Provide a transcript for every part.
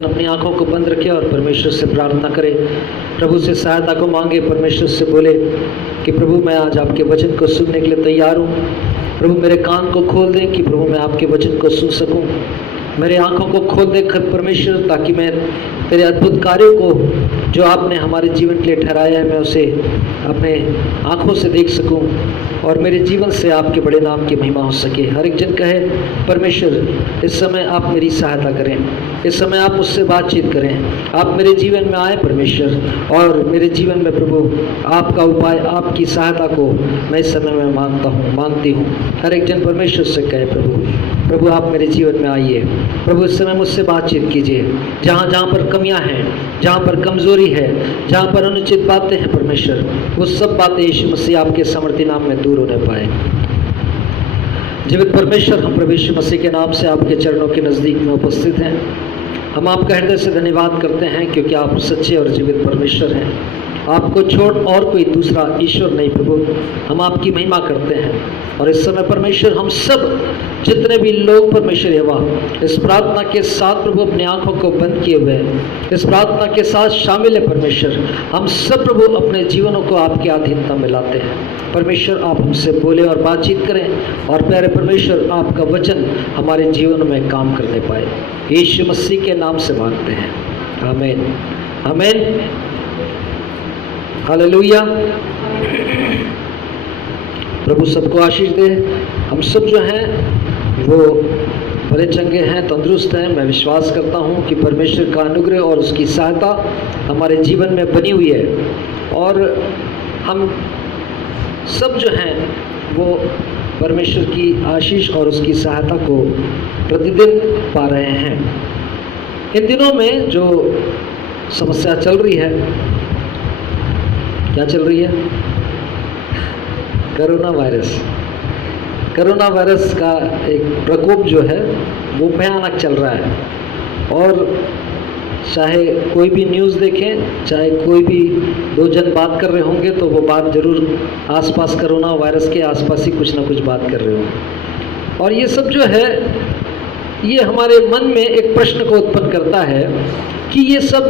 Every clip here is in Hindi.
अपनी आंखों को बंद रखे और परमेश्वर से प्रार्थना करें, प्रभु से सहायता को मांगे। परमेश्वर से बोले कि प्रभु मैं आज आपके वचन को सुनने के लिए तैयार हूँ। प्रभु मेरे कान को खोल दें कि प्रभु मैं आपके वचन को सुन सकूँ। मेरे आंखों को खोल दे परमेश्वर, ताकि मैं तेरे अद्भुत कार्यों को जो आपने हमारे जीवन के लिए ठहराया है मैं उसे अपने आंखों से देख सकूं और मेरे जीवन से आपके बड़े नाम की महिमा हो सके। हर एक जन कहे परमेश्वर इस समय आप मेरी सहायता करें, इस समय आप मुझसे बातचीत करें, आप मेरे जीवन में आए परमेश्वर, और मेरे जीवन में प्रभु आपका उपाय, आपकी सहायता को मैं इस समय में मांगती हूँ। हर एक जन परमेश्वर से कहे प्रभु आप मेरे जीवन में आइए। प्रभु इस समय मुझसे बातचीत कीजिए। जहाँ जहाँ पर कमियाँ हैं, जहाँ पर कमजोरी है, जहाँ पर अनुचित बातें हैं परमेश्वर, वो सब बातें यीशु मसीह आपके समर्थी नाम में दूर होने पाए। जीवित परमेश्वर, हम प्रभु यीशु मसीह के नाम से आपके चरणों के नज़दीक में उपस्थित हैं। हम आपका हृदय से धन्यवाद करते हैं क्योंकि आप सच्चे और जीवित परमेश्वर हैं। आपको छोड़ और कोई दूसरा ईश्वर नहीं प्रभु। हम आपकी महिमा करते हैं। और इस समय परमेश्वर हम सब जितने भी लोग परमेश्वर यहोवा इस प्रार्थना के साथ प्रभु अपनी आंखों को बंद किए हुए हैं, इस प्रार्थना के साथ शामिल है परमेश्वर, हम सब प्रभु अपने जीवनों को आपके अधीनता में लाते हैं। परमेश्वर आप हमसे बोले और बातचीत करें, और प्यारे परमेश्वर आपका वचन हमारे जीवन में काम करने पाए। यीशु मसीह के नाम से मांगते हैं, आमीन आमीन हालेलुया। प्रभु सबको आशीष दे। हम सब जो हैं वो भले चंगे हैं, तंदुरुस्त हैं। मैं विश्वास करता हूँ कि परमेश्वर का अनुग्रह और उसकी सहायता हमारे जीवन में बनी हुई है, और हम सब जो हैं वो परमेश्वर की आशीष और उसकी सहायता को प्रतिदिन पा रहे हैं। इन दिनों में जो समस्या चल रही है, क्या चल रही है? कोरोना वायरस का एक प्रकोप जो है वो भयानक चल रहा है। और चाहे कोई भी न्यूज़ देखें, चाहे कोई भी दो जन बात कर रहे होंगे तो वो बात ज़रूर आसपास कोरोना वायरस के आसपास ही कुछ ना कुछ बात कर रहे होंगे। और ये सब जो है ये हमारे मन में एक प्रश्न को उत्पन्न करता है कि ये सब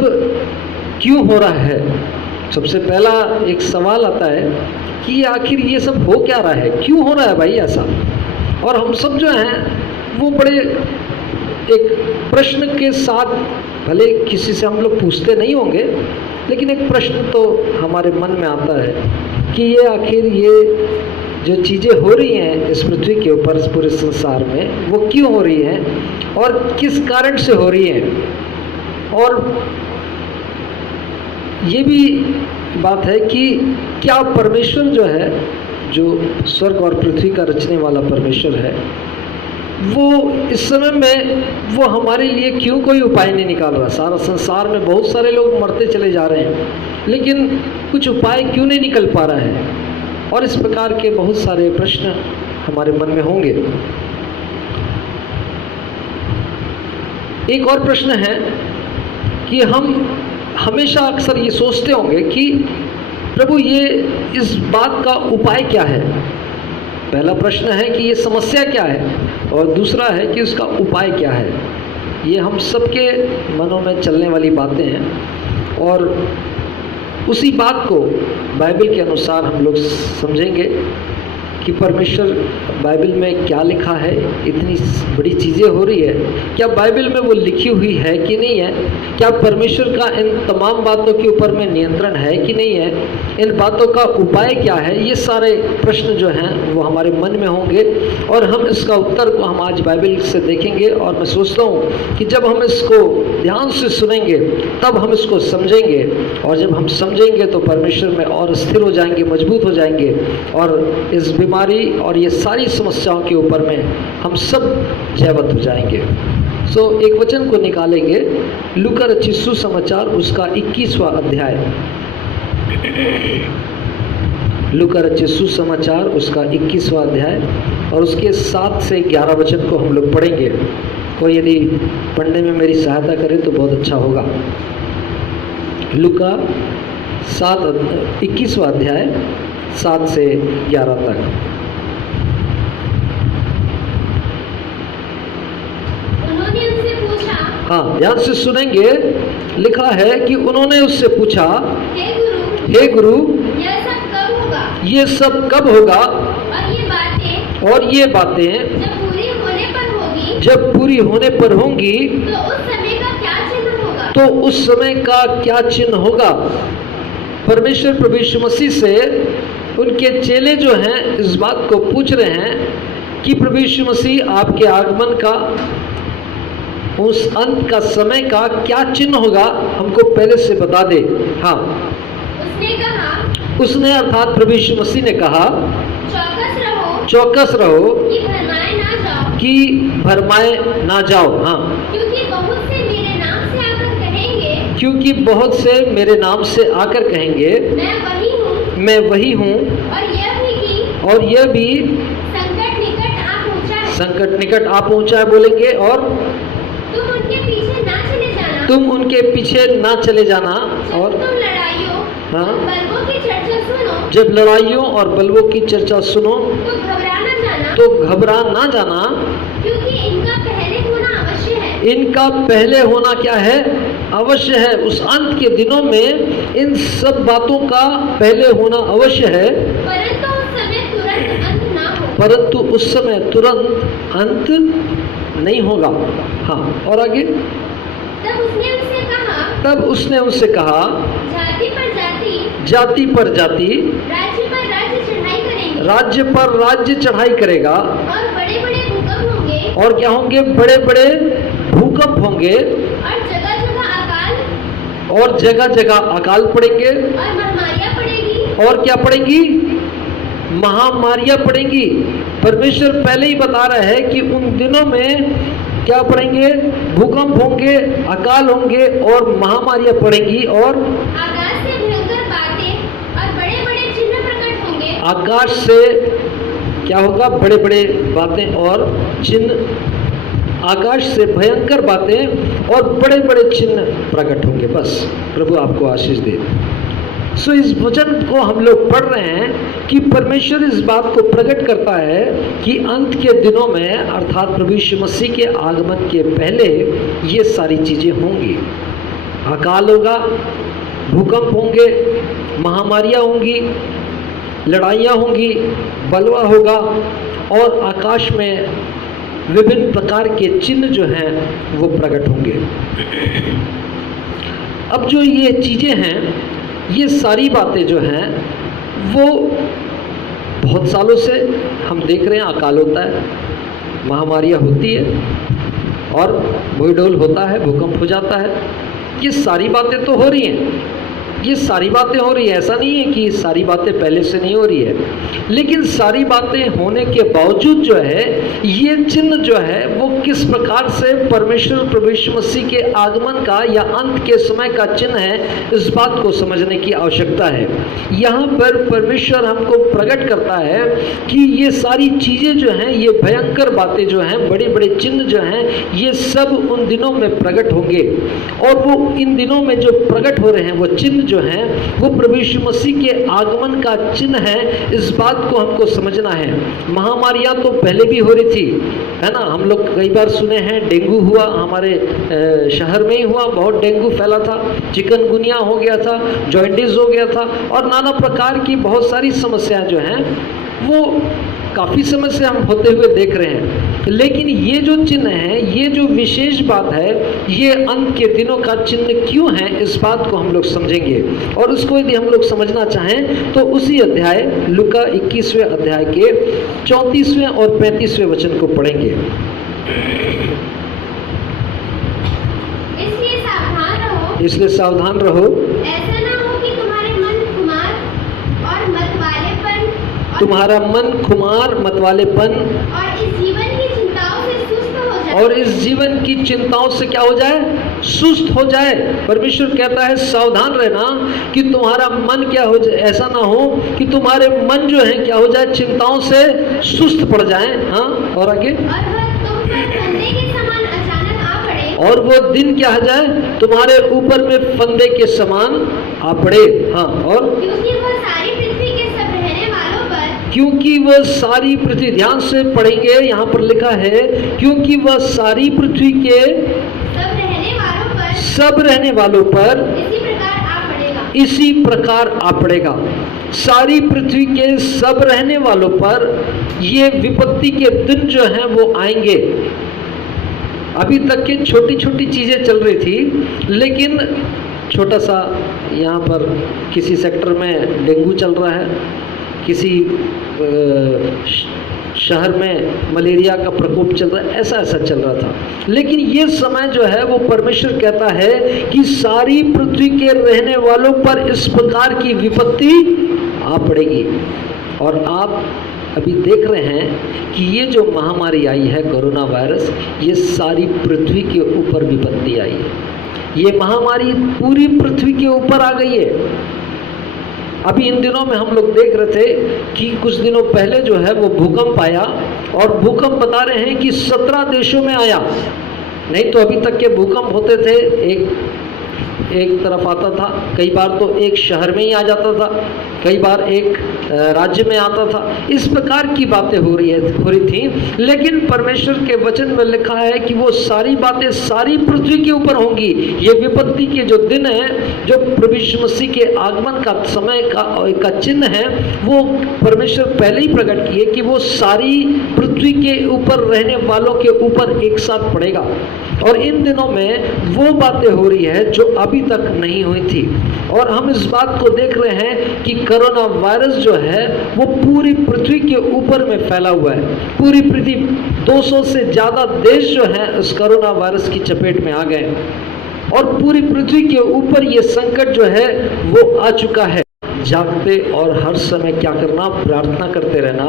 क्यों हो रहा है। सबसे पहला एक सवाल आता है कि आखिर ये सब हो क्या रहा है, क्यों हो रहा है भाई ऐसा। और हम सब जो हैं वो बड़े एक प्रश्न के साथ, भले किसी से हम लोग पूछते नहीं होंगे, लेकिन एक प्रश्न तो हमारे मन में आता है कि ये आखिर ये जो चीज़ें हो रही हैं इस पृथ्वी के ऊपर, इस पूरे संसार में, वो क्यों हो रही हैं और किस कारण से हो रही हैं। और ये भी बात है कि क्या परमेश्वर जो है, जो स्वर्ग और पृथ्वी का रचने वाला परमेश्वर है, वो इस समय में वो हमारे लिए क्यों कोई उपाय नहीं निकाल रहा। सारा संसार में बहुत सारे लोग मरते चले जा रहे हैं, लेकिन कुछ उपाय क्यों नहीं निकल पा रहा है। और इस प्रकार के बहुत सारे प्रश्न हमारे मन में होंगे। एक और प्रश्न है कि हम हमेशा अक्सर ये सोचते होंगे कि प्रभु ये इस बात का उपाय क्या है। पहला प्रश्न है कि ये समस्या क्या है, और दूसरा है कि उसका उपाय क्या है। ये हम सबके मनों में चलने वाली बातें हैं, और उसी बात को बाइबल के अनुसार हम लोग समझेंगे कि परमेश्वर बाइबल में क्या लिखा है। इतनी बड़ी चीज़ें हो रही है, क्या बाइबल में वो लिखी हुई है कि नहीं है, क्या परमेश्वर का इन तमाम बातों के ऊपर में नियंत्रण है कि नहीं है, इन बातों का उपाय क्या है। ये सारे प्रश्न जो हैं वो हमारे मन में होंगे, और हम इसका उत्तर को हम आज बाइबल से देखेंगे। और मैं सोचता हूँ कि जब हम इसको ध्यान से सुनेंगे तब हम इसको समझेंगे, और जब हम समझेंगे तो परमेश्वर में और स्थिर हो जाएंगे, मजबूत हो जाएंगे, और इस बीमारी और ये सारी समस्याओं के ऊपर में हम सब जयवंत हो जाएंगे। एक वचन को निकालेंगे, लूका रचित सुसमाचार उसका 21वां अध्याय। लूका रचित सुसमाचार उसका 21वां अध्याय और उसके 7 से 11 वचन को हम लोग पढ़ेंगे। कोई यदि पढ़ने में मेरी सहायता करे तो बहुत अच्छा होगा। लूका 21वां अध्याय 7 से 11 तक। उन्होंने उनसे पूछा, हाँ, ध्यान से सुनेंगे। लिखा है कि उन्होंने उससे पूछा, हे गुरु, यह सब कब होगा? ये सब कब होगा? और ये बातें जब पूरी होने पर होगी, जब पूरी होने पर होंगी, तो उस समय का क्या चिन्ह होगा? तो उस समय का क्या चिन्ह होगा? परमेश्वर प्रभु यीशु मसीह से उनके चेले जो हैं इस बात को पूछ रहे हैं कि प्रभु यीशु मसीह आपके आगमन का, उस अंत का समय का क्या चिन्ह होगा, हमको पहले से बता दे। हाँ, उसने अर्थात प्रभु यीशु मसीह ने कहा, चौकस रहो कि भरमाए ना जाओ। हाँ, क्योंकि बहुत से मेरे नाम से आकर कहेंगे, क्योंकि बहुत से मेरे नाम से आकर कहेंगे, मैं वही हूँ, और यह भी संकट निकट आ पहुँचा है बोलेंगे, और तुम उनके पीछे ना चले जाना, तुम उनके पीछे ना चले जाना, और तुम लड़ाइयों हाँ, बलवों की चर्चा सुनो, जब लड़ाइयों और बलवों की चर्चा सुनो तो घबरा ना जाना, तो घबरा ना जाना, क्योंकि इनका पहले होना अवश्य है। इनका पहले होना क्या है? अवश्य है। उस अंत के दिनों में इन सब बातों का पहले होना अवश्य है, परंतु उस समय तुरंत अंत ना हो। परंतु उस समय तुरंत अंत नहीं होगा। हाँ, और आगे, तब उसने उनसे कहा, जाति पर जाति, जाति पर जाति, राज्य पर राज्य चढ़ाई करेंगे, राज्य पर राज्य चढ़ाई करेगा, और बड़े बड़े भूकंप होंगे, और क्या होंगे? बड़े बड़े भूकंप होंगे, और जगह जगह अकाल पड़ेंगे, और महामारियां पड़ेगी, और क्या पड़ेंगी? महामारियां पड़ेंगी। परमेश्वर पहले ही बता रहा है कि उन दिनों में क्या पड़ेंगे? भूकंप होंगे, अकाल होंगे, और महामारियां पड़ेंगी, और आकाश से भयंकर बातें और बड़े बड़े चिन्ह प्रकट होंगे। आकाश से क्या होगा? बड़े बड़े बातें और चिन्ह, आकाश से भयंकर बातें और बड़े बड़े चिन्ह प्रकट होंगे। बस प्रभु आपको आशीष दे। सो इस वचन को हम लोग पढ़ रहे हैं कि परमेश्वर इस बात को प्रकट करता है कि अंत के दिनों में, अर्थात प्रभु यीशु मसीह के आगमन के पहले ये सारी चीज़ें होंगी। अकाल होगा, भूकंप होंगे, महामारियाँ होंगी, लड़ाइयाँ होंगी, बलवा होगा, और आकाश में विभिन्न प्रकार के चिन्ह जो हैं वो प्रकट होंगे। अब जो ये चीज़ें हैं, ये सारी बातें जो हैं वो बहुत सालों से हम देख रहे हैं। अकाल होता है, महामारियाँ होती है, और भूडोल होता है, भूकंप हो जाता है। ये सारी बातें तो हो रही हैं, ये सारी बातें हो रही है। ऐसा नहीं है कि ये सारी बातें पहले से नहीं हो रही है, लेकिन सारी बातें होने के बावजूद जो है, ये चिन्ह जो है वो किस प्रकार से परमेश्वर प्रभु यीशु मसीह के आगमन का या अंत के समय का चिन्ह है, इस बात को समझने की आवश्यकता है। यहाँ पर परमेश्वर हमको प्रकट करता है कि ये सारी चीज़ें जो हैं, ये भयंकर बातें जो हैं, बड़े बड़े चिन्ह जो हैं, ये सब उन दिनों में प्रकट होंगे। और वो इन दिनों में जो प्रकट हो रहे हैं, वो चिन्ह जो है वो प्रभु यीशु मसीह के आगमन का चिन्ह है। इस बात को हमको समझना है। महामारियां तो पहले भी हो रही थी, है ना। हम लोग कई बार सुने हैं, डेंगू हुआ, हमारे शहर में ही हुआ, बहुत डेंगू फैला था, चिकनगुनिया हो गया था, जॉइंटिस हो गया था, और नाना प्रकार की बहुत सारी समस्याएं जो हैं वो काफ़ी समय से हम होते हुए देख रहे हैं। लेकिन ये जो चिन्ह है, ये जो विशेष बात है, ये अंत के दिनों का चिन्ह क्यों है, इस बात को हम लोग समझेंगे। और उसको यदि हम लोग समझना चाहें तो उसी अध्याय, लूका 21वें अध्याय के 34वें और 35वें वचन को पढ़ेंगे। इसलिए सावधान रहो, ऐसा ना हो कि तुम्हारा मन खुमार मतवालेपन और इस जीवन की चिंताओं से क्या हो जाए? सुस्त हो जाए। परमेश्वर कहता है सावधान रहना कि तुम्हारा मन क्या हो जाए, ऐसा ना हो कि तुम्हारे मन जो है क्या हो जाए? चिंताओं से सुस्त पड़ जाए। हाँ, और आगे, और वो दिन क्या हो जाए? तुम्हारे ऊपर में फंदे के समान आ पड़े। हाँ, और क्योंकि वह सारी पृथ्वी, ध्यान से पढ़ेंगे, यहाँ पर लिखा है क्योंकि वह सारी पृथ्वी के सब रहने वालों पर इसी प्रकार आ पड़ेगा। इसी प्रकार आ पड़ेगा। सारी पृथ्वी के सब रहने वालों पर ये विपत्ति के दिन जो हैं वो आएंगे। अभी तक के छोटी छोटी चीजें चल रही थी, लेकिन छोटा सा यहाँ पर किसी सेक्टर में डेंगू चल रहा है, किसी शहर में मलेरिया का प्रकोप चल रहा है, ऐसा ऐसा चल रहा था। लेकिन ये समय जो है वो परमेश्वर कहता है कि सारी पृथ्वी के रहने वालों पर इस प्रकार की विपत्ति आ पड़ेगी। और आप अभी देख रहे हैं कि ये जो महामारी आई है कोरोना वायरस, ये सारी पृथ्वी के ऊपर विपत्ति आई है। ये महामारी पूरी पृथ्वी के ऊपर आ गई है। अभी इन दिनों में हम लोग देख रहे थे कि कुछ दिनों पहले जो है वो भूकंप आया, और भूकंप बता रहे हैं कि 17 देशों में आया। नहीं तो अभी तक के भूकंप होते थे एक तरफ आता था, कई बार तो एक शहर में ही आ जाता था, कई बार एक राज्य में आता था। इस प्रकार की बातें हो रही थी। लेकिन परमेश्वर के वचन में लिखा है कि वो सारी बातें सारी पृथ्वी के ऊपर होंगी। ये विपत्ति के जो दिन है, जो प्रभु यीशु मसीह के आगमन का समय का चिन्ह है, वो परमेश्वर पहले ही प्रकट किए कि वो सारी पृथ्वी के ऊपर रहने वालों के ऊपर एक साथ पड़ेगा। और इन दिनों में वो बातें हो रही है जो अभी तक नहीं हुई थी। और हम इस बात को देख रहे हैं कि कोरोना वायरस जो है वो पूरी पृथ्वी के ऊपर में फैला हुआ है। पूरी पृथ्वी 200 से ज़्यादा देश जो हैं इस कोरोना वायरस की चपेट में आ गए, और पूरी पृथ्वी के ऊपर ये संकट जो है वो आ चुका है। जागते और हर समय क्या करना, प्रार्थना करते रहना,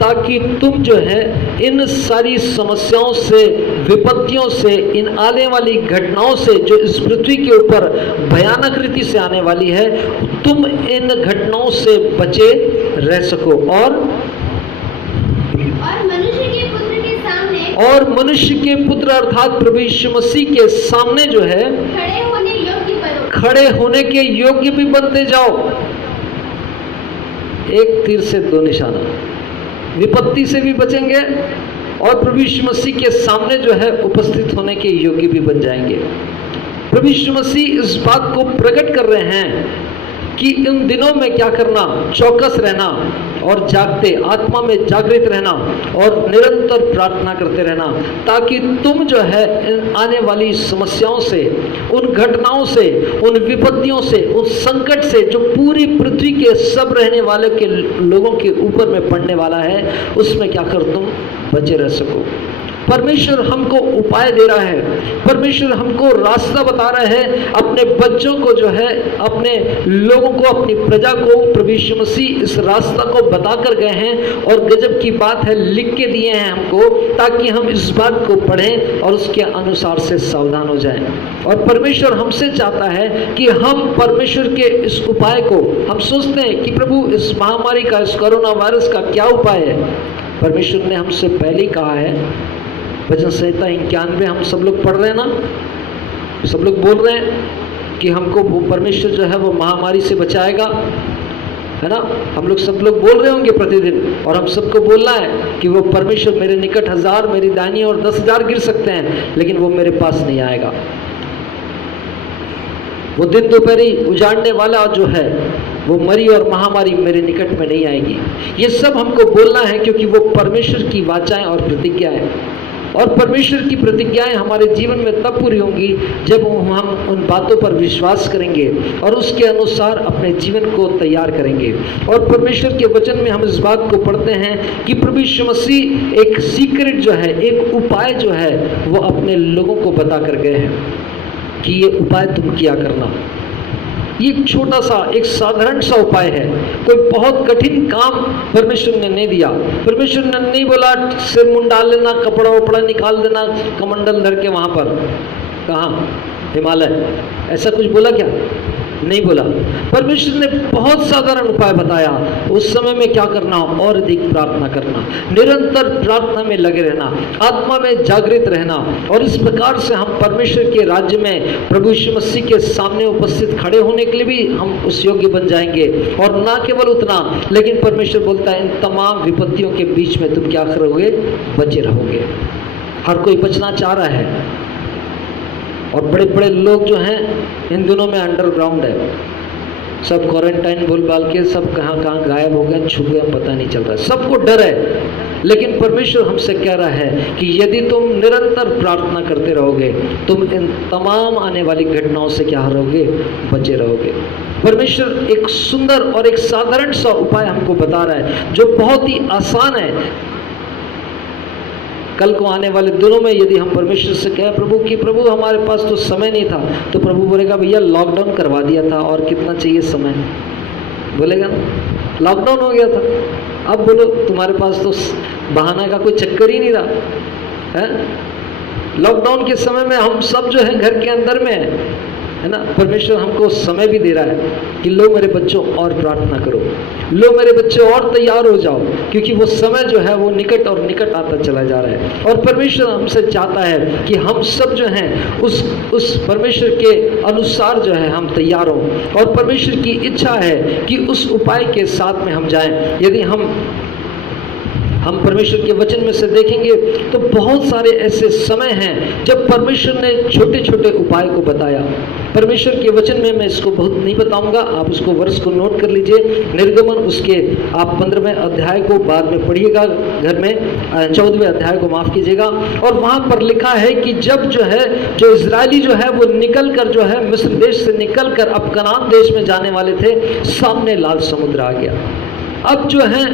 ताकि तुम जो है इन सारी समस्याओं से, विपत्तियों से, इन आने वाली घटनाओं से जो इस पृथ्वी के ऊपर भयानक रीति से आने वाली है, तुम इन घटनाओं से बचे रह सको। और मनुष्य के पुत्र अर्थात प्रभु यीशु मसीह के सामने जो है खड़े होने के योग्य भी बनते जाओ। एक तीर से दो निशाना, विपत्ति से भी बचेंगे और प्रभु यीशु मसीह के सामने जो है उपस्थित होने के योग्य भी बन जाएंगे। प्रभु यीशु मसीह इस बात को प्रकट कर रहे हैं कि इन दिनों में क्या करना, चौकस रहना और जागते, आत्मा में जागृत रहना और निरंतर प्रार्थना करते रहना, ताकि तुम जो है इन आने वाली समस्याओं से, उन घटनाओं से, उन विपत्तियों से, उस संकट से जो पूरी पृथ्वी के सब रहने वाले के लोगों के ऊपर में पड़ने वाला है, उसमें क्या कर तुम बचे रह सको। परमेश्वर हमको उपाय दे रहा है, परमेश्वर हमको रास्ता बता रहा है। अपने बच्चों को जो है, अपने लोगों को, अपनी प्रजा को प्रभु यीशु मसीह इस रास्ता को बता कर गए हैं, और गजब की बात है लिख के दिए हैं हमको, ताकि हम इस बात को पढ़ें और उसके अनुसार से सावधान हो जाएं। और परमेश्वर हमसे चाहता है कि हम परमेश्वर के इस उपाय को, हम सोचते हैं कि प्रभु इस महामारी का, इस कोरोना वायरस का क्या उपाय है। परमेश्वर ने हमसे पहले ही कहा है, वचन संहिता 91 हम सब लोग पढ़ रहे हैं ना, सब लोग बोल रहे हैं कि हमको वो परमेश्वर जो है वो महामारी से बचाएगा, है ना। हम लोग सब लोग बोल रहे होंगे प्रतिदिन, और हम सबको बोलना है कि वो परमेश्वर मेरे निकट 1000 मेरी दाहिनी और 10,000 गिर सकते हैं, लेकिन वो मेरे पास नहीं आएगा। वो दिन दोपहरी उजाड़ने वाला जो है वो मरी और महामारी मेरे निकट में नहीं आएगी। ये सब हमको बोलना है, क्योंकि वो परमेश्वर की वाचाएं और प्रतिज्ञाएं, और परमेश्वर की प्रतिज्ञाएं हमारे जीवन में तब पूरी होंगी जब हम उन बातों पर विश्वास करेंगे और उसके अनुसार अपने जीवन को तैयार करेंगे। और परमेश्वर के वचन में हम इस बात को पढ़ते हैं कि प्रभु यीशु मसीह एक सीक्रेट जो है, एक उपाय जो है वो अपने लोगों को बता कर गए हैं कि ये उपाय तुम किया करना। ये एक छोटा सा, एक साधारण सा उपाय है, कोई बहुत कठिन काम परमेश्वर ने नहीं दिया। परमेश्वर ने नहीं बोला सिर मुंडा लेना, कपड़ा वपड़ा निकाल देना, कमंडल धर के वहाँ पर, कहाँ, हिमालय, ऐसा कुछ बोला क्या? नहीं बोला। परमेश्वर ने बहुत साधारण उपाय बताया। उस समय में क्या करना, और अधिक प्रार्थना करना, निरंतर प्रार्थना में लगे रहना, आत्मा में जागृत रहना, और इस प्रकार से हम परमेश्वर के राज्य में प्रभु यीशु मसीह के सामने उपस्थित खड़े होने के लिए भी हम उस योग्य बन जाएंगे। और ना केवल उतना, लेकिन परमेश्वर बोलता है इन तमाम विपत्तियों के बीच में तुम क्या करोगे, बचे रहोगे। हर कोई बचना चाह रहा है, और बड़े बड़े लोग जो हैं इन दिनों में अंडरग्राउंड है, सब क्वारंटाइन बोल बाल के सब कहाँ कहाँ गायब हो गए, छुप गए, पता नहीं चल रहा है, सबको डर है। लेकिन परमेश्वर हमसे कह रहा है कि यदि तुम निरंतर प्रार्थना करते रहोगे, तुम इन तमाम आने वाली घटनाओं से क्या रहोगे, बचे रहोगे। परमेश्वर एक सुंदर और एक साधारण सा उपाय हमको बता रहा है जो बहुत ही आसान है। कल को आने वाले दिनों में यदि हम परमेश्वर से कहें प्रभु कि प्रभु हमारे पास तो समय नहीं था, तो प्रभु बोलेगा भैया लॉकडाउन करवा दिया था और कितना चाहिए समय, बोलेगा ना, लॉकडाउन हो गया था। अब बोलो तुम्हारे पास तो बहाना का कोई चक्कर ही नहीं रहा है। लॉकडाउन के समय में हम सब जो है घर के अंदर में है ना, परमेश्वर हमको समय भी दे रहा है कि लो मेरे बच्चों और प्रार्थना करो, लो मेरे बच्चे और तैयार हो जाओ, क्योंकि वो समय जो है वो निकट और निकट आता चला जा रहा है। और परमेश्वर हमसे चाहता है कि हम सब जो हैं उस परमेश्वर के अनुसार जो है हम तैयार हों, और परमेश्वर की इच्छा है कि उस उपाय के साथ में हम जाएं। यदि हम परमेश्वर के वचन में से देखेंगे तो बहुत सारे ऐसे समय हैं जब परमेश्वर ने छोटे छोटे उपाय को बताया। परमेश्वर के वचन में मैं इसको बहुत नहीं बताऊंगा, आप उसको वर्ष को नोट कर लीजिए। निर्गमन उसके आप 15वें अध्याय को बाद में पढ़िएगा घर में, 14वें अध्याय को माफ कीजिएगा। और वहां पर लिखा है कि जब जो इजरायली जो है वो निकल कर जो है मिस्र देश से निकल कर अब कनान देश में जाने वाले थे, सामने लाल समुद्र आ गया। अब जो है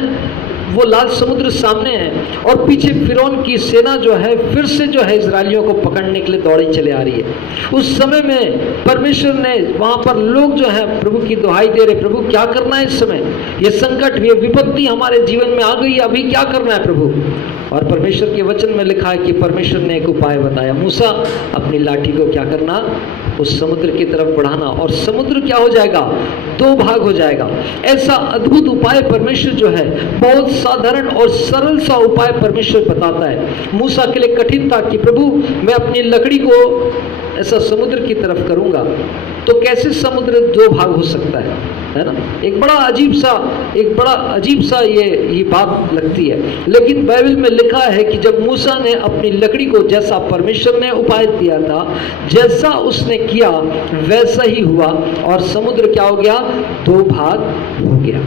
वो लाल समुद्र सामने है और पीछे फिरौन की सेना जो है फिर से जो है इजरायलियों को पकड़ने के लिए दौड़ी चले आ रही है। उस समय में परमेश्वर ने वहां पर लोग जो है प्रभु की दुहाई दे रहे, प्रभु क्या करना है इस समय, ये संकट ये विपत्ति हमारे जीवन में आ गई, अभी क्या करना है प्रभु। और परमेश्वर के वचन में लिखा है कि परमेश्वर ने एक उपाय बताया, मूसा अपनी लाठी को क्या करना, उस समुद्र की तरफ बढ़ाना, और समुद्र क्या हो जाएगा, 2 भाग हो जाएगा। ऐसा अद्भुत उपाय परमेश्वर जो है, बहुत साधारण और सरल सा उपाय परमेश्वर बताता है। मूसा के लिए कठिन था कि प्रभु मैं अपनी लकड़ी को ऐसा समुद्र की तरफ करूंगा तो कैसे समुद्र 2 भाग हो सकता है ना। एक बड़ा अजीब सा ये बात लगती है, लेकिन बाइबल में लिखा है कि जब मूसा ने अपनी लकड़ी को, जैसा परमेश्वर ने उपाय दिया था, जैसा उसने किया वैसा ही हुआ और समुद्र क्या हो गया, 2 भाग हो गया।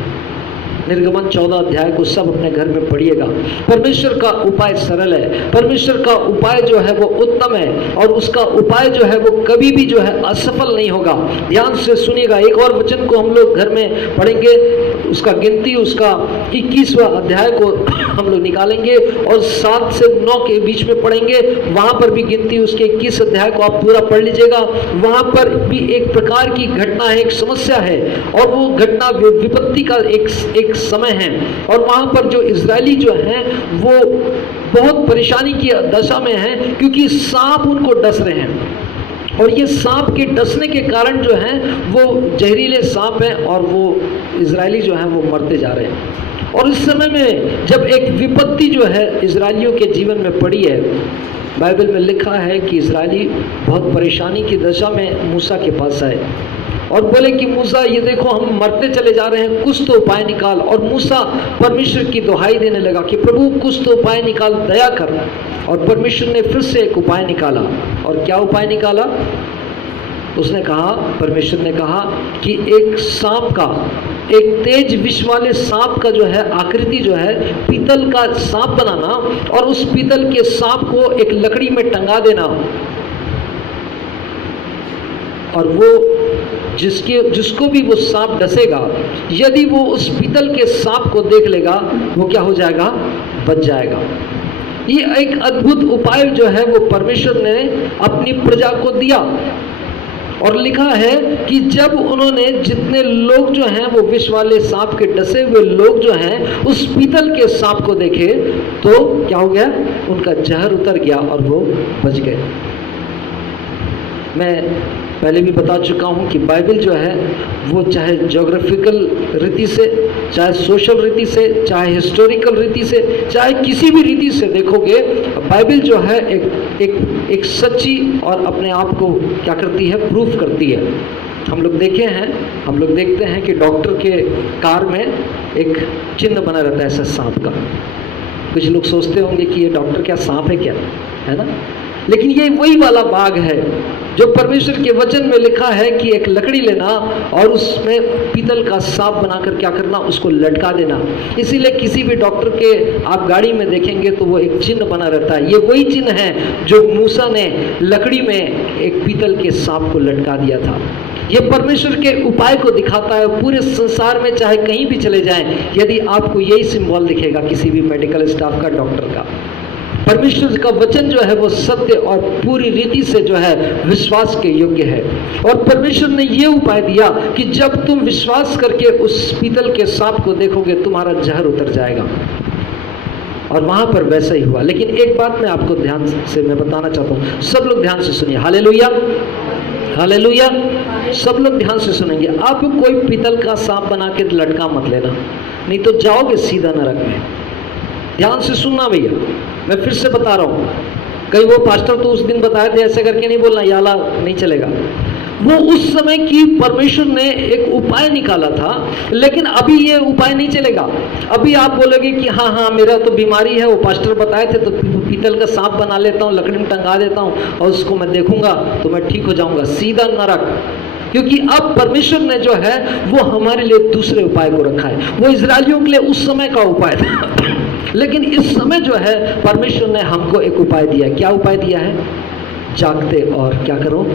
निर्गमन 14 अध्याय को सब अपने घर में पढ़िएगा। परमेश्वर का उपाय सरल है, परमेश्वर का उपाय जो है वो उत्तम है, और उसका उपाय जो है वो कभी भी जो है असफल नहीं होगा। ध्यान से सुनिएगा, एक और वचन को हम लोग घर में पढ़ेंगे, उसका गिनती उसका 21वां अध्याय को हम लोग निकालेंगे और 7 से 9 के बीच में पढ़ेंगे। वहां पर भी गिनती उसके 21 अध्याय को आप पूरा पढ़ लीजिएगा। वहां पर भी एक प्रकार की घटना है, एक समस्या है, और वो घटना विपत्ति का एक समय है। और वहां पर जो इजरायली जो हैं वो बहुत परेशानी की दशा में हैं, क्योंकि सांप उनको डस रहे हैं, और ये सांप के डसने के कारण जो है वो जहरीले सांप हैं, और वो इजरायली जो हैं वो मरते जा रहे हैं। और इस समय में जब एक विपत्ति जो है इजरायलियों के जीवन में पड़ी है, बाइबल में लिखा है कि इजरायली बहुत परेशानी की दशा में मूसा के पास आए और बोले कि मूसा ये देखो हम मरते चले जा रहे हैं, कुछ तो उपाय निकाल। और मूसा परमेश्वर की दुहाई देने लगा कि प्रभु कुछ तो उपाय निकाल, दया कर। और परमेश्वर ने फिर से एक उपाय निकाला। और क्या उपाय निकाला, उसने कहा, परमेश्वर ने कहा कि एक सांप का, एक तेज विष वाले सांप का जो है आकृति जो है पीतल का सांप बनाना, और उस पीतल के सांप को एक लकड़ी में टंगा देना, और वो जिसको भी वो सांप डसेगा, यदि वो उस पीतल के सांप को देख लेगा, वो क्या हो जाएगा, बच जाएगा। ये एक अद्भुत उपाय जो है वो परमेश्वर ने अपनी प्रजा को दिया। और लिखा है कि जब उन्होंने, जितने लोग जो हैं वो विष वाले सांप के डसे हुए लोग जो हैं उस पीतल के सांप को देखे, तो क्या हो गया, उनका जहर उतर गया और वो बच गए। मैं पहले भी बता चुका हूँ कि बाइबल जो है वो चाहे ज्योग्राफिकल रीति से, चाहे सोशल रीति से, चाहे हिस्टोरिकल रीति से, चाहे किसी भी रीति से देखोगे, बाइबल जो है एक सच्ची और अपने आप को क्या करती है, प्रूफ करती है। हम लोग देखते हैं कि डॉक्टर के कार में एक चिन्ह बना रहता है ऐसा सांप का। कुछ लोग सोचते होंगे कि ये डॉक्टर क्या सांप है क्या, है ना, लेकिन ये वही वाला बाघ है जो परमेश्वर के वचन में लिखा है कि एक लकड़ी लेना और उसमें पीतल का सांप बनाकर क्या करना, उसको लटका देना। इसीलिए किसी भी डॉक्टर के आप गाड़ी में देखेंगे तो वो एक चिन्ह बना रहता है। ये वही चिन्ह है जो मूसा ने लकड़ी में एक पीतल के सांप को लटका दिया था। ये परमेश्वर के उपाय को दिखाता है। पूरे संसार में चाहे कहीं भी चले जाएं, यदि आपको यही सिंबल दिखेगा किसी भी मेडिकल स्टाफ का, डॉक्टर का, परमेश्वर का वचन जो है वो सत्य और पूरी रीति से जो है विश्वास के योग्य है। और परमेश्वर ने ये उपाय दिया कि जब तुम विश्वास करके उस पीतल के सांप को देखोगे, तुम्हारा जहर उतर जाएगा। और वहां पर वैसा ही हुआ। लेकिन एक बात मैं आपको ध्यान से मैं बताना चाहता हूँ, सब लोग ध्यान से सुनिए। Hallelujah, hallelujah. सब लोग ध्यान से सुनेंगे। आप कोई पीतल का सांप बना के लटका मत लेना, नहीं तो जाओगे सीधा नरक में। ध्यान से सुनना भैया, मैं फिर से बता रहा हूँ। कई वो पास्टर तो उस दिन बताए थे, ऐसे करके नहीं बोलना, याला नहीं चलेगा। वो उस समय की परमेश्वर ने एक उपाय निकाला था, लेकिन अभी ये उपाय नहीं चलेगा। अभी आप बोलोगे कि हाँ हाँ मेरा तो बीमारी है, वो पास्टर बताए थे तो पीतल का सांप बना लेता हूँ, लकड़ी में टंगा देता हूँ और उसको मैं देखूंगा तो मैं ठीक हो जाऊंगा। सीधा नरक। क्योंकि अब परमेश्वर ने जो है वो हमारे लिए दूसरे उपाय को रखा है। वो इजरायलियों के लिए उस समय का उपाय था, लेकिन इस समय जो है परमेश्वर ने हमको एक उपाय दिया। क्या उपाय दिया है? जागते और क्या करो,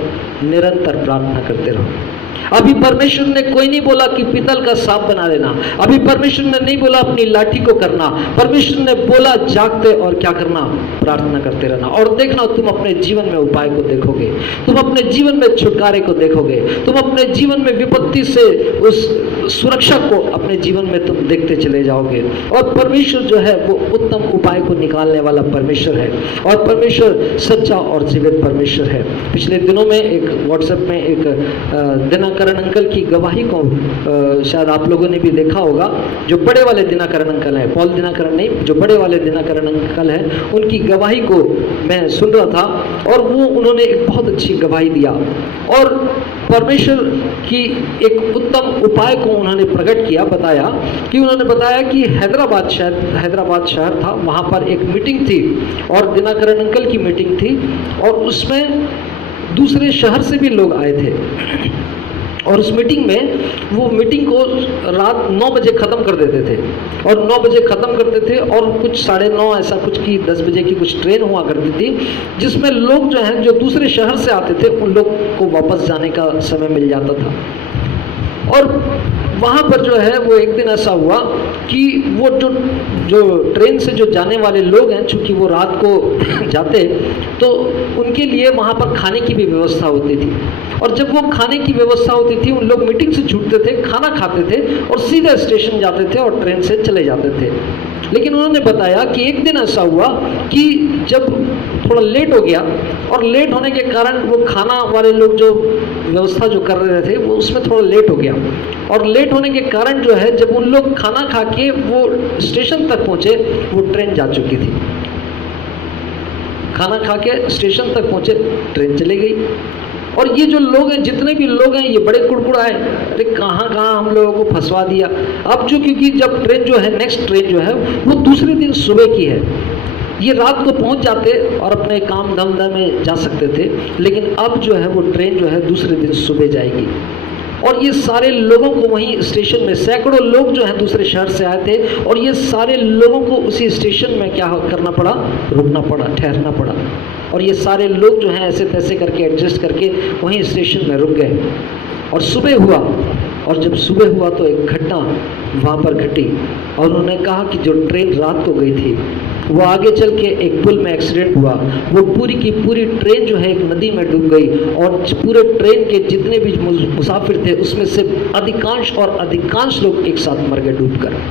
निरंतर प्रार्थना करते रहो। अभी परमेश्वर ने कोई नहीं बोला कि पीतल का सांप बना लेना। अभी परमेश्वर ने नहीं बोला अपनी लाठी को करना। परमेश्वर ने बोला जागते और क्या करना, प्रार्थना करते रहना। और देखना तुम अपने जीवन में उपाय को देखोगे, तुम अपने जीवन में छुटकारे को देखोगे, तुम अपने जीवन में विपत्ति से उस सुरक्षा को अपने जीवन में तुम देखते चले जाओगे। और परमेश्वर जो है वो उत्तम उपाय को निकालने वाला परमेश्वर है। और परमेश्वर सच्चा और जीवित परमेश्वर है। पिछले दिनों में एक व्हाट्सएप में एक दिनाकरण अंकल की गवाही को शायद आप लोगों ने भी देखा होगा। जो बड़े वाले दिनाकरण अंकल हैं, पॉल दिनाकरण नहीं, जो बड़े वाले दिनाकरण अंकल हैं, उनकी गवाही को मैं सुन रहा था और वो उन्होंने एक बहुत अच्छी गवाही दिया। और परमेश्वर की एक उत्तम उपाय को उन्होंने प्रकट किया, बताया कि उन्होंने बताया कि हैदराबाद शहर था, वहाँ पर एक मीटिंग थी और दिनाकरण अंकल की मीटिंग थी और उसमें दूसरे शहर से भी लोग आए थे। और उस मीटिंग में वो मीटिंग को रात 9 बजे ख़त्म कर देते थे और 9 बजे ख़त्म करते थे और कुछ 9:30 ऐसा कुछ की 10 बजे की कुछ ट्रेन हुआ करती थी, जिसमें लोग जो हैं जो दूसरे शहर से आते थे उन लोग को वापस जाने का समय मिल जाता था। और वहाँ पर जो है वो एक दिन ऐसा हुआ कि वो जो ट्रेन से जो जाने वाले लोग हैं, चूँकि वो रात को जाते तो उनके लिए वहाँ पर खाने की भी व्यवस्था होती थी। और जब वो खाने की व्यवस्था होती थी, उन लोग मीटिंग से छूटते थे, खाना खाते थे और सीधे स्टेशन जाते थे और ट्रेन से चले जाते थे। लेकिन उन्होंने बताया कि एक दिन ऐसा हुआ कि जब थोड़ा लेट हो गया और लेट होने के कारण वो खाना वाले लोग जो व्यवस्था जो कर रहे थे वो उसमें थोड़ा लेट हो गया। और लेट होने के कारण जो है जब उन लोग खाना खा के वो स्टेशन तक पहुँचे, वो ट्रेन जा चुकी थी। खाना खा के स्टेशन तक पहुँचे, ट्रेन चली गई। और ये जो लोग हैं, जितने भी लोग हैं, ये बड़े कुड़कुड़ाए, अरे कहाँ हम लोगों को फंसवा दिया। अब जो क्योंकि जब ट्रेन जो है, नेक्स्ट ट्रेन जो है वो दूसरे दिन सुबह की है, ये रात को पहुंच जाते और अपने काम धंधे में जा सकते थे, लेकिन अब जो है वो ट्रेन जो है दूसरे दिन सुबह जाएगी। और ये सारे लोगों को वहीं स्टेशन में, सैकड़ों लोग जो हैं दूसरे शहर से आए थे और ये सारे लोगों को उसी स्टेशन में क्या करना पड़ा, रुकना पड़ा, ठहरना पड़ा। और ये सारे लोग जो हैं ऐसे तैसे करके एडजस्ट करके वहीं स्टेशन में रुक गए। और सुबह हुआ, और जब सुबह हुआ तो एक घटना वहाँ पर घटी और उन्होंने कहा कि जो ट्रेन रात को गई थी वो आगे चल के एक पुल में एक्सीडेंट हुआ। वो पूरी की पूरी ट्रेन जो है एक नदी में डूब गई और पूरे ट्रेन के जितने भी मुसाफिर थे उसमें से अधिकांश लोग एक साथ मर गए डूबकर।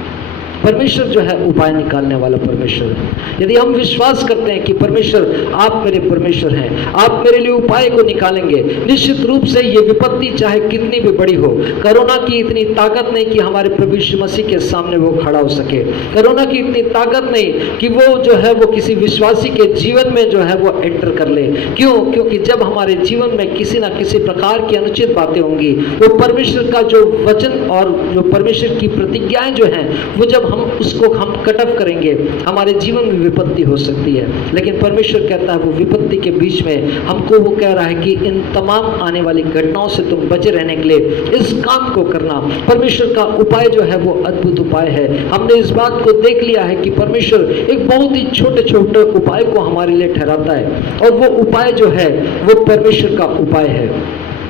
परमेश्वर जो है उपाय निकालने वाला परमेश्वर है। यदि हम विश्वास करते हैं कि परमेश्वर, आप मेरे परमेश्वर हैं, आप मेरे लिए उपाय को निकालेंगे, निश्चित रूप से ये विपत्ति चाहे कितनी भी बड़ी हो, कोरोना की इतनी ताकत नहीं कि हमारे प्रभु यीशु मसीह के सामने वो खड़ा हो सके। कोरोना की इतनी ताकत नहीं कि वो जो है वो किसी विश्वासी के जीवन में जो है वो एंटर कर ले। क्यों? क्योंकि जब हमारे जीवन में किसी ना किसी प्रकार की अनुचित बातें होंगी, तो परमेश्वर का जो वचन और जो परमेश्वर की प्रतिज्ञाएं जो हैं वो जब हम उसको कट ऑफ करेंगे, हमारे जीवन में विपत्ति हो सकती है। लेकिन परमेश्वर कहता है वो विपत्ति के बीच में हमको वो कह रहा है कि इन तमाम आने वाली घटनाओं से तुम बचे रहने के लिए इस काम को करना। परमेश्वर का उपाय जो है वो अद्भुत उपाय है। हमने इस बात को देख लिया है कि परमेश्वर एक बहुत ही छोटे छोटे उपाय को हमारे लिए ठहराता है, और वो उपाय जो है वो परमेश्वर का उपाय है।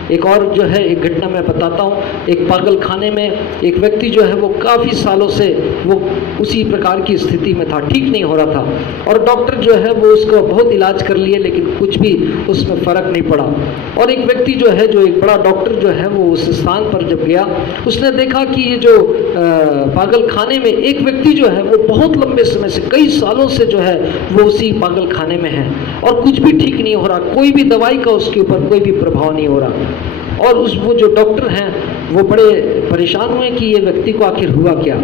एक और जो है एक घटना मैं बताता हूँ। एक पागल खाने में एक व्यक्ति जो है वो काफ़ी सालों से वो उसी प्रकार की स्थिति में था, ठीक नहीं हो रहा था, और डॉक्टर जो है वो उसको बहुत इलाज कर लिए लेकिन कुछ भी उसमें फ़र्क नहीं पड़ा। और एक व्यक्ति जो है, जो एक बड़ा डॉक्टर जो है वो उस स्थान पर जब गया, उसने देखा कि ये जो पागल खाने में एक व्यक्ति जो है वो बहुत लंबे समय से, कई सालों से जो है वो उसी पागल खाने में है और कुछ भी ठीक नहीं हो रहा, कोई भी दवाई का उसके ऊपर कोई भी प्रभाव नहीं हो रहा। और वो जो डॉक्टर हैं वो बड़े परेशान हुए कि ये व्यक्ति को आखिर हुआ क्या।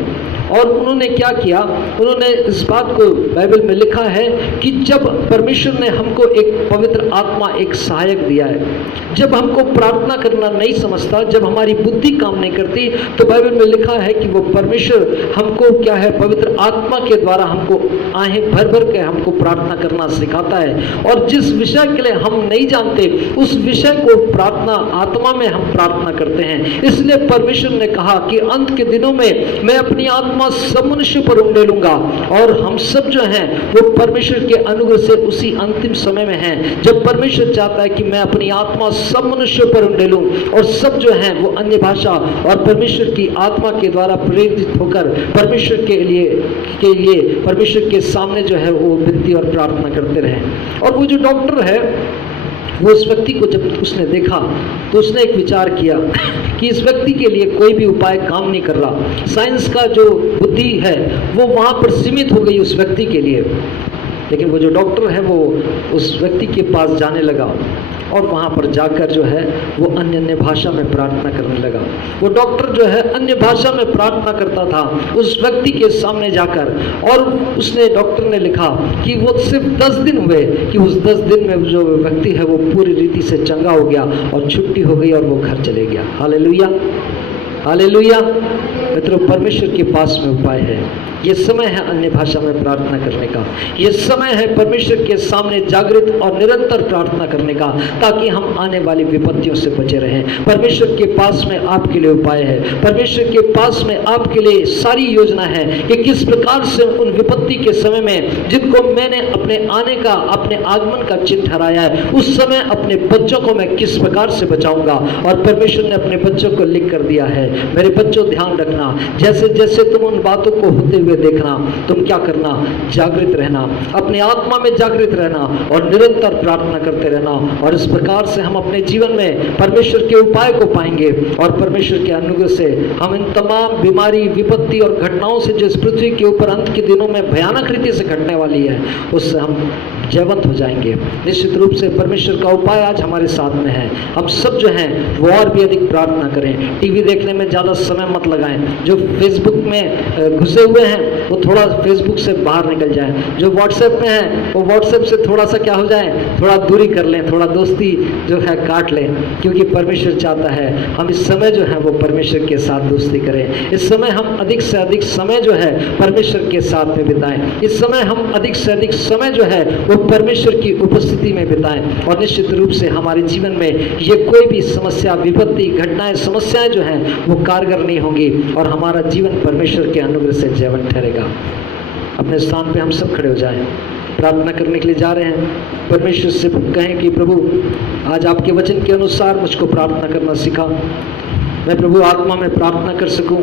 और उन्होंने क्या किया, उन्होंने इस बात को बाइबल में लिखा है कि जब परमेश्वर ने हमको एक पवित्र आत्मा, एक सहायक दिया है, जब हमको प्रार्थना करना नहीं समझता, जब हमारी बुद्धि काम नहीं करती, तो बाइबल में लिखा है कि वो परमेश्वर हमको क्या है, पवित्र आत्मा के द्वारा हमको आहें भर भर के हमको प्रार्थना करना सिखाता है। और जिस विषय के लिए हम नहीं जानते उस विषय को प्रार्थना आत्मा में हम प्रार्थना करते हैं। इसलिए परमेश्वर ने कहा कि अंत के दिनों में मैं अपनी आत्मा सब मनुष्य पर उंडेलूंगा। और हम सब जो हैं वो परमेश्वर के अनुग्रह से उसी अंतिम समय में हैं जब परमेश्वर चाहता है कि मैं अपनी आत्मा सब मनुष्य पर उंडेलूं, और सब जो हैं वो अन्य भाषा और परमेश्वर की आत्मा के द्वारा प्रेरित होकर परमेश्वर के लिए परमेश्वर के सामने जो है वो विनती और प्रार्थना करते रहें। और वो जो डॉक्टर है वो उस व्यक्ति को जब उसने देखा तो उसने एक विचार किया कि इस व्यक्ति के लिए कोई भी उपाय काम नहीं कर रहा। साइंस का जो बुद्धि है वो वहाँ पर सीमित हो गई उस व्यक्ति के लिए। लेकिन वो जो डॉक्टर है वो उस व्यक्ति के पास जाने लगा और वहाँ पर जाकर जो है वो अन्य भाषा में प्रार्थना करने लगा। वो डॉक्टर जो है अन्य भाषा में प्रार्थना करता था उस व्यक्ति के सामने जाकर, और उसने डॉक्टर ने लिखा कि वो सिर्फ 10 दिन हुए कि उस 10 दिन में जो व्यक्ति है वो पूरी रीति से चंगा हो गया और छुट्टी हो गई और वो घर चले गया। Hallelujah, hallelujah. मित्रों, परमेश्वर के पास में उपाय है। ये समय है अन्य भाषा में प्रार्थना करने का, ये समय है परमेश्वर के सामने जागृत और निरंतर प्रार्थना करने का, ताकि हम आने वाली विपत्तियों से बचे रहें। परमेश्वर के पास में आपके लिए उपाय है, परमेश्वर के पास में आपके लिए सारी योजना है कि किस प्रकार से उन विपत्ति के समय में, जिनको मैंने अपने आने का, अपने आगमन का चिन्ह ठहराया है, उस समय अपने बच्चों को मैं किस प्रकार से बचाऊंगा। और परमेश्वर ने अपने बच्चों को लिख कर दिया है, मेरे बच्चों ध्यान रखना, जैसे जैसे तुम उन बातों को होते हुए देखना, तुम क्या करना, जागृत रहना, अपने आत्मा में जागृत रहना और निरंतर प्रार्थना करते रहना। और इस प्रकार से हम अपने जीवन में परमेश्वर के उपाय को पाएंगे और परमेश्वर के अनुग्रह से हम इन तमाम बीमारी, विपत्ति और घटनाओं से जो इस पृथ्वी के ऊपर अंत के दिनों में भयानक रीति से घटने वाली है, उससे हम जयवंत हो जाएंगे। निश्चित रूप से परमेश्वर का उपाय आज हमारे साथ में है। हम सब जो हैं वो और भी अधिक प्रार्थना करें। टीवी देखने में ज़्यादा समय मत लगाएं। जो फेसबुक में घुसे हुए हैं वो थोड़ा फेसबुक से बाहर निकल जाएं। जो व्हाट्सएप में है वो व्हाट्सएप से थोड़ा सा क्या हो जाए, थोड़ा दूरी कर लें, थोड़ा दोस्ती जो है काट लें, क्योंकि परमेश्वर चाहता है हम इस समय जो है वो परमेश्वर के साथ दोस्ती करें। इस समय हम अधिक से अधिक समय जो है परमेश्वर के साथ में बिताएं। इस समय हम अधिक से अधिक समय जो है वो परमेश्वर की उपस्थिति में बिताएं। और निश्चित रूप से हमारे जीवन में ये कोई भी समस्या, विपत्ति, घटनाएं, समस्याएं जो हैं वो कारगर नहीं होंगी और हमारा जीवन परमेश्वर के अनुग्रह से जीवन ठहरेगा। अपने स्थान पे हम सब खड़े हो जाएं, प्रार्थना करने के लिए जा रहे हैं। परमेश्वर से कहें कि प्रभु आज आपके वचन के अनुसार मुझको प्रार्थना करना सिखा। मैं प्रभु आत्मा में प्रार्थना कर सकूं,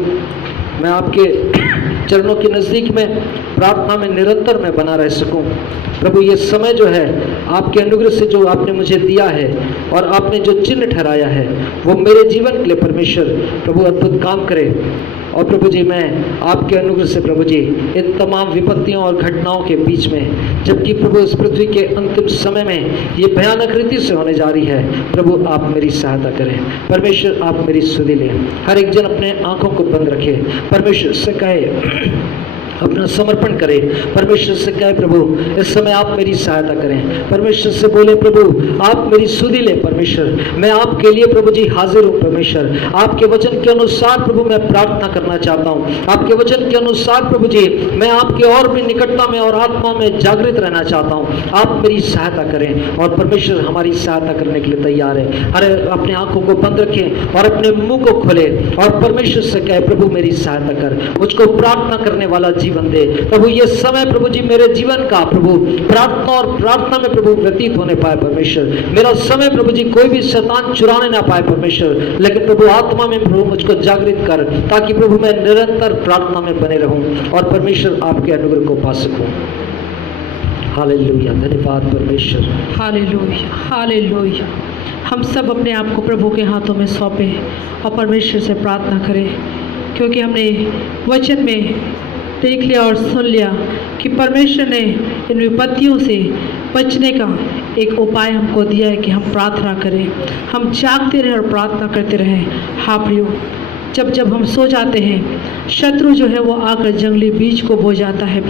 मैं आपके चरणों के नज़दीक में प्रार्थना में निरंतर मैं बना रह सकूं। प्रभु ये समय जो है आपके अनुग्रह से जो आपने मुझे दिया है और आपने जो चिन्ह ठहराया है वो मेरे जीवन के लिए परमेश्वर प्रभु अद्भुत काम करे। और प्रभु जी मैं आपके अनुग्रह से प्रभु जी इन तमाम विपत्तियों और घटनाओं के बीच में, जबकि प्रभु इस पृथ्वी के अंतिम समय में ये भयानक रीति से होने जा रही है, प्रभु आप मेरी सहायता करें। परमेश्वर आप मेरी सुधि लें। हर एक जन अपने आंखों को बंद रखे, परमेश्वर से कहे अपना समर्पण करें, परमेश्वर से कहे प्रभु इस समय आप मेरी सहायता करें। परमेश्वर से बोले प्रभु आप मेरी सुधि ले परमेश्वर, मैं आपके लिए प्रभु जी हाजिर हूँ परमेश्वर। आपके वचन के अनुसार प्रभु मैं प्रार्थना करना चाहता हूँ, आपके वचन के अनुसार प्रभु जी मैं आपके और भी निकटता में और आत्मा में जागृत रहना चाहता हूँ। आप मेरी सहायता करें और परमेश्वर हमारी सहायता करने के लिए तैयार है। अरे अपने आंखों को बंद रखें और अपने मुंह को खोले और परमेश्वर से कहे प्रभु मेरी सहायता कर, मुझको प्रार्थना करने वाला जीवन दे प्रभु। ये समय प्रभु जी मेरे जीवन का प्रभु प्रार्थना और प्रार्थना में प्रभु व्यतीत होने पाए परमेश्वर। मेरा समय प्रभु जी कोई भी शैतान चुराने ना पाए परमेश्वर, लेकिन प्रभु आत्मा में प्रभु मुझको जागृत कर, ताकि प्रभु मैं निरंतर प्रार्थना में बने रहूं और परमेश्वर आपके अनुग्रह को पा सकूं। हालेलुया, धन्यवाद परमेश्वर। Hallelujah, hallelujah. हम सब अपने आप को प्रभु के हाथों में सौंपें और परमेश्वर से प्रार्थना करें, क्योंकि हमने वचन में देख लिया और सुन लिया कि परमेश्वर ने इन विपत्तियों से बचने का एक उपाय हमको दिया है कि हम प्रार्थना करें, हम जागते रहें और प्रार्थना करते रहें। हाँ प्रियो, जब जब हम सो जाते हैं शत्रु जो है वो आकर जंगली बीज को बो जाता है।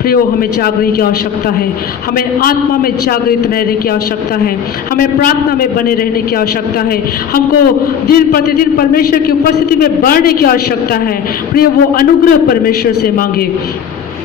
प्रियो हमें जागने की आवश्यकता है, हमें आत्मा में जागृत रहने की आवश्यकता है, हमें प्रार्थना में बने रहने की आवश्यकता है, हमको दिन प्रतिदिन परमेश्वर की उपस्थिति में बढ़ने की आवश्यकता है। प्रियो वो अनुग्रह परमेश्वर से मांगे,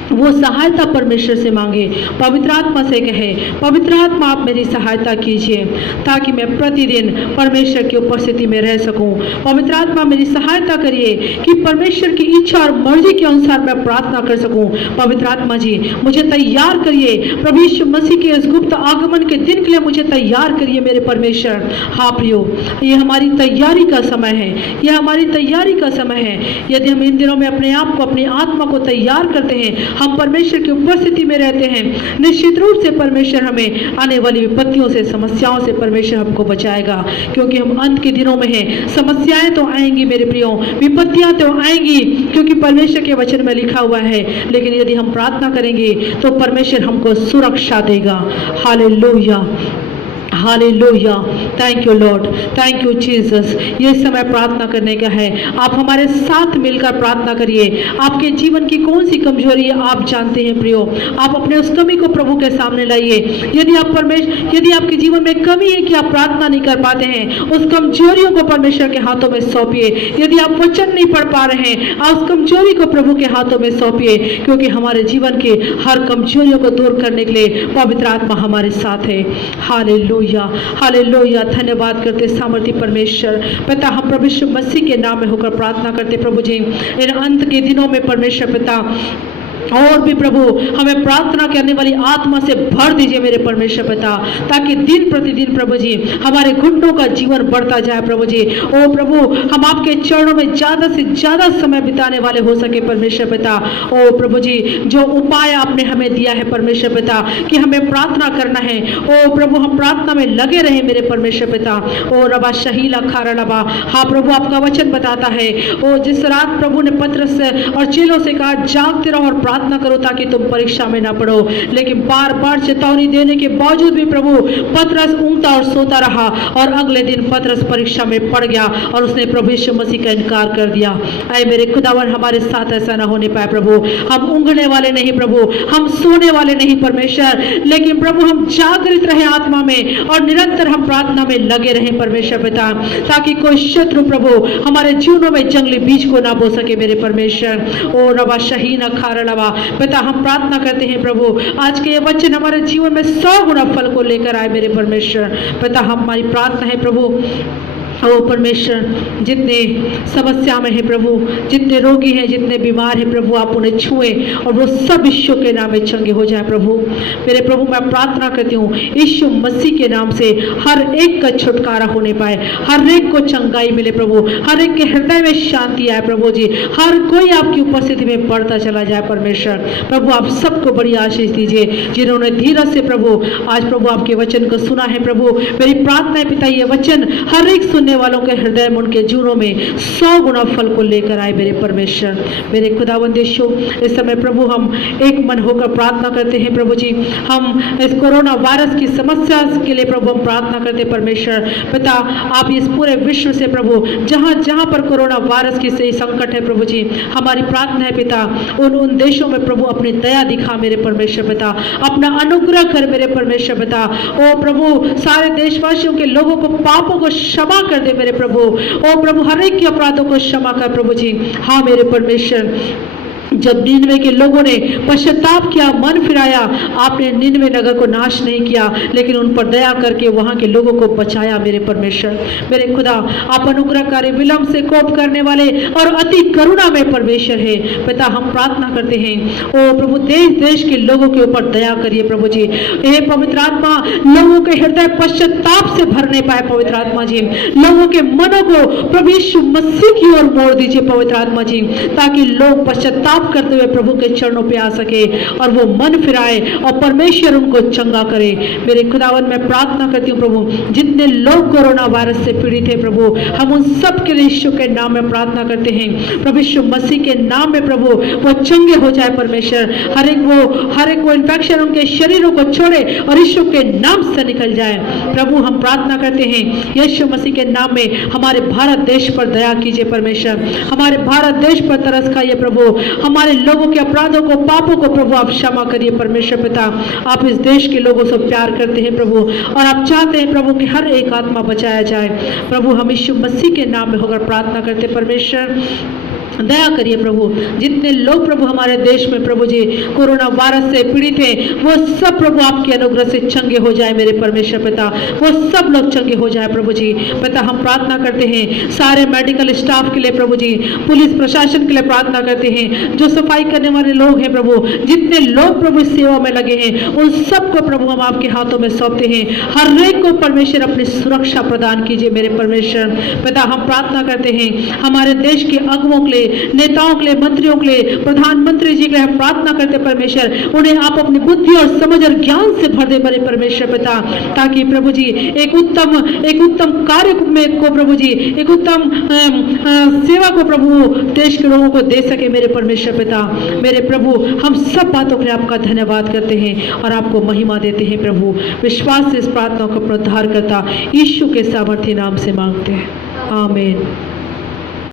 वो सहायता परमेश्वर से मांगे, पवित्र आत्मा से कहे पवित्र आत्मा आप मेरी सहायता कीजिए ताकि मैं प्रतिदिन परमेश्वर की उपस्थिति में रह सकूं। पवित्र आत्मा मेरी सहायता करिए कि परमेश्वर की इच्छा और मर्जी के अनुसार मैं प्रार्थना कर सकूं। पवित्र आत्मा जी मुझे तैयार करिए, प्रभु यीशु मसीह के इस गुप्त आगमन के दिन के लिए मुझे तैयार करिए मेरे परमेश्वर। हाँ प्रियो, ये हमारी तैयारी का समय है, यह हमारी तैयारी का समय है। यदि हम इन दिनों में अपने आप को, अपनी आत्मा को तैयार करते हैं, हम परमेश्वर की उपस्थिति में रहते हैं, निश्चित रूप से परमेश्वर हमें आने वाली विपत्तियों से, समस्याओं से परमेश्वर हमको बचाएगा, क्योंकि हम अंत के दिनों में हैं। समस्याएं तो आएंगी मेरे प्रियो, विपत्तियां तो आएंगी, क्योंकि परमेश्वर के वचन में लिखा हुआ है, लेकिन यदि हम प्रार्थना करेंगे तो परमेश्वर हमको सुरक्षा देगा। Hallelujah, hallelujah, thank you Lord, thank you Jesus. ये समय प्रार्थना करने का है, आप हमारे साथ मिलकर प्रार्थना करिए। आपके जीवन की कौन सी कमजोरी है आप जानते हैं प्रियो, आप अपने उस कमी को प्रभु के सामने लाइए। यदि आपके जीवन में कमी है कि आप प्रार्थना नहीं कर पाते हैं, उस कमजोरियों को परमेश्वर के हाथों में सौंपिए। यदि आप वचन नहीं पढ़ पा रहे हैं, आप उस कमजोरी को प्रभु के हाथों में सौंपिए, क्योंकि हमारे जीवन के हर कमजोरियों को दूर करने के लिए पवित्र आत्मा हमारे साथ है। Hallelujah, hallelujah. धन्यवाद करते सामर्थी परमेश्वर पिता, हम प्रभु यीशु मसीह के नाम में होकर प्रार्थना करते प्रभु जी, इन अंत के दिनों में परमेश्वर पिता और भी प्रभु हमें प्रार्थना करने वाली आत्मा से भर दीजिए मेरे परमेश्वर पिता, ताकि दिन प्रतिदिन प्रभु जी हमारे घुटनों का जीवन बढ़ता जाए प्रभु जी। ओ प्रभु हम आपके चरणों में ज़्यादा से ज़्यादा समय बिताने वाले हो सके परमेश्वर पिता। ओ प्रभु जी जो उपाय आपने हमें दिया है परमेश्वर पिता कि हमें प्रार्थना करना है, ओ प्रभु हम प्रार्थना में लगे रहे मेरे परमेश्वर पिता। ओ रबा शहीला खारा रबा, हाँ प्रभु आपका वचन बताता है, ओ जिस रात प्रभु ने पतरस और चेलों से कहा जागते रहो और प्रार्थना करो ताकि तुम परीक्षा में ना पड़ो, लेकिन बार बार चेतावनी देने के बावजूद भी प्रभु पतरस ऊँगता और सोता रहा और अगले दिन पतरस परीक्षा में पड़ गया और उसने प्रभु यीशु मसीह का इनकार कर दिया। ऐ मेरे खुदावन हमारे साथ ऐसा ना होने पाए प्रभु, हम ऊँगने वाले नहीं प्रभु, हम सोने वाले नहीं परमेश्वर, लेकिन प्रभु हम जागृत रहे आत्मा में और निरंतर हम प्रार्थना में लगे रहे परमेश्वर पिता, ताकि कोई शत्रु प्रभु हमारे जीवनों में जंगली बीज को ना बो सके मेरे परमेश्वर। ओ रबा शहीना खारा रबा पिता, हम प्रार्थना करते हैं प्रभु आज के ये वचन हमारे जीवन में 100 गुना फल को लेकर आए मेरे परमेश्वर पिता। हमारी प्रार्थना है प्रभु, ओ परमेश्वर जितने समस्या में है प्रभु, जितने रोगी हैं, जितने बीमार हैं प्रभु, आप उन्हें छुए और वो सब यीशु के नाम में चंगे हो जाए प्रभु। मेरे प्रभु मैं प्रार्थना करती हूँ यीशु मसीह के नाम से हर एक का छुटकारा होने पाए, हर एक को चंगाई मिले प्रभु, हर एक के हृदय में शांति आए प्रभु जी, हर कोई आपकी उपस्थिति में बढ़ता चला जाए परमेश्वर। प्रभु आप सबको बड़ी आशीष दीजिए जिन्होंने धीरज से प्रभु आज प्रभु आपके वचन को सुना है प्रभु। मेरी प्रार्थना है पिता ये वचन हर एक सुनने चाहने वालों के हृदय में, उनके जीवनों में 100 गुना फल को लेकर आए मेरे परमेश्वर। मेरे खुदावंद यीशु, इस समय प्रभु हम एक मन होकर प्रार्थना करते हैं प्रभु जी। हम इस कोरोना वायरस की समस्या के लिए प्रभु हम प्रार्थना करते हैं परमेश्वर पिता। आप इस पूरे विश्व से प्रभु जहाँ जहाँ पर कोरोना वायरस की सही संकट है प्रभु जी, हमारी प्रार्थना है पिता, उन देशों में प्रभु अपनी दया दिखा मेरे परमेश्वर पिता, अपना अनुग्रह कर मेरे परमेश्वर पिता। ओ प्रभु, सारे देशवासियों के लोगों को पापों को क्षमा कर दे मेरे प्रभु। ओ प्रभु, हर एक के अपराधों को क्षमा कर प्रभु जी। हाँ मेरे परमेश्वर, जब निनवे के लोगों ने पश्चाताप किया, मन फिराया, आपने निनवे नगर को नाश नहीं किया, लेकिन उन पर दया करके वहां के लोगों को बचाया मेरे परमेश्वर। मेरे खुदा, आप अनुग्रहकारी, विलंब से कोप करने वाले और अति करुणा में परमेश्वर है पिता। हम प्रार्थना करते हैं ओ प्रभु, देश देश के लोगों के ऊपर दया करिए प्रभु जी। हे पवित्र आत्मा, लोगों के हृदय पश्चाताप से भरने पाए पवित्र आत्मा जी। लोगों के मनों को प्रभु यीशु मसीह की ओर मोड़ दीजिए पवित्र आत्मा जी, ताकि लोग पश्चाताप करते हुए प्रभु के चरणों पे आ सके और वो मन फिराए और परमेश्वर उनको चंगा करे। मेरे खुदावन, मैं प्रार्थना करती हूँ प्रभु, जितने लोग कोरोना वायरस से पीड़ित है प्रभु, हम उन सब के लिए यीशु के नाम में प्रार्थना करते हैं प्रभु, यीशु मसीह के नाम में प्रभु वो चंगे हो जाए परमेश्वर। हर एक वो इन्फेक्शन उनके शरीरों को छोड़े और यीशु के नाम से निकल जाए प्रभु। हम प्रार्थना करते हैं यीशु मसीह के नाम में, हमारे भारत देश पर दया कीजिए परमेश्वर। हमारे भारत देश पर तरस खाइए प्रभु। हमारे लोगों के अपराधों को, पापों को प्रभु आप क्षमा करिए परमेश्वर पिता। आप इस देश के लोगों से प्यार करते हैं प्रभु, और आप चाहते हैं प्रभु कि हर एक आत्मा बचाया जाए प्रभु। हम यीशु मसीह के नाम में होकर प्रार्थना करते परमेश्वर, दया करिए प्रभु। जितने लोग प्रभु हमारे देश में प्रभु जी कोरोना वायरस से पीड़ित हैं, वो सब प्रभु आपके अनुग्रह से चंगे हो जाए मेरे परमेश्वर पिता। वो सब लोग चंगे हो जाए प्रभु जी पिता। हम प्रार्थना करते हैं सारे मेडिकल स्टाफ के लिए प्रभु जी, पुलिस प्रशासन के लिए प्रार्थना करते हैं, जो सफाई करने वाले लोग हैं प्रभु, जितने लोग प्रभु इस सेवा में लगे हैं, उन सबको प्रभु हम आपके हाथों में सौंपते हैं। हर एक को परमेश्वर अपनी सुरक्षा प्रदान कीजिए मेरे परमेश्वर पिता। हम प्रार्थना करते हैं हमारे देश के अगुओं के लिए, नेताओं के लिए, मंत्रियों के लिए, प्रधानमंत्री जी के लिए हम प्रार्थना करते परमेश्वर, उन्हें आप अपनी बुद्धि और समझ और ज्ञान से भर दे मेरे परमेश्वर पिता, ताकि प्रभु जी एक उत्तम कार्य में को प्रभु जी, एक उत्तम सेवा को प्रभु देश के लोगों को दे सके मेरे परमेश्वर पिता। मेरे प्रभु, हम सब बातों के लिए आपका धन्यवाद करते हैं और आपको महिमा देते हैं प्रभु। विश्वास से इस प्रार्थना को अपना उद्धार करता यीशु के सामर्थ्य नाम से मांगते हैं, आमीन।